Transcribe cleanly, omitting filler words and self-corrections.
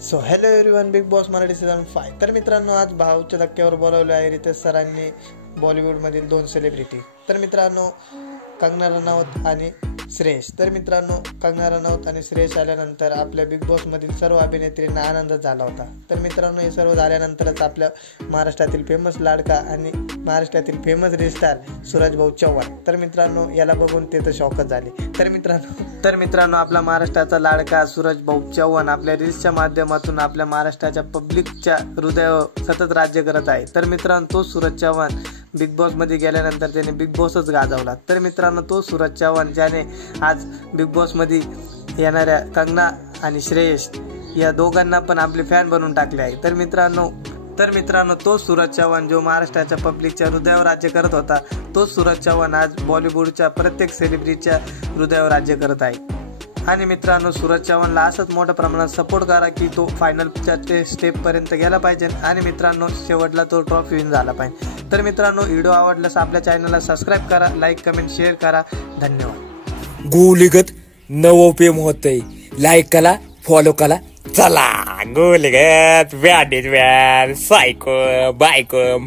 So hello everyone, big boss Marathi season 5. तर मित्रांनो, आज भाऊच्या धक्क्यावर बोलावले आहे रितेश सरांनी बॉलिवूडमधील 2 सेलिब्रिटी. तर मित्रांनो, कंगना रनौत आणि श्रेयश. तर मित्रांनो, कंगना रनौत आणि श्रेयश आल्यानंतर आपल्या बिग बॉसमधील सर्व अभिनेत्रींना आनंद झाला होता. तर मित्रांनो, हे सर्व झाल्यानंतरच आपल्या महाराष्ट्रातील फेमस लाडका आणि महाराष्ट्रातील फेमस रील सूरज भाऊ चव्हाण. तर मित्रांनो, याला बघून ते तर शॉकच झाले. तर मित्रांनो आपला महाराष्ट्राचा लाडका सूरज भाऊ चव्हाण आपल्या रील्सच्या माध्यमातून आपल्या महाराष्ट्राच्या पब्लिकच्या हृदयावर सतत राज्य करत आहे. तर मित्रांनो, तो सूरज चव्हाण बिग बॉसमध्ये गेल्यानंतर त्याने बिग बॉसच गाजवला. तर मित्रांनो, तो सूरज चव्हाण ज्याने आज बिग बॉसमध्ये येणाऱ्या कंगना आणि श्रेयश या दोघांना पण आपले फॅन बनवून टाकले आहे. तर मित्रांनो तो सूरज चव्हाण जो महाराष्ट्राच्या पब्लिकच्या हृदयावर राज्य करत होता, तो सूरज चव्हाण आज बॉलिवूडच्या प्रत्येक सेलिब्रिटीच्या हृदयावर राज्य करत आहे. आणि मित्रांनो, सूरज चव्हाणला असंच मोठ्या प्रमाणात सपोर्ट करा की तो फायनलच्या स्टेपपर्यंत गेला पाहिजे आणि मित्रांनो शेवटला तो ट्रॉफी विन झाला पाहिजे. तर मित्रांनो, व्हिडिओ आवडल्यास आपल्या चॅनलला सबस्क्राईब करा, लाईक कमेंट शेअर करा. धन्यवाद. गोलीगत नवोप्रेम होतंय, लाईक करा, फॉलो करा. चला गोलीगत व्याडीत व्याड सायको बायको.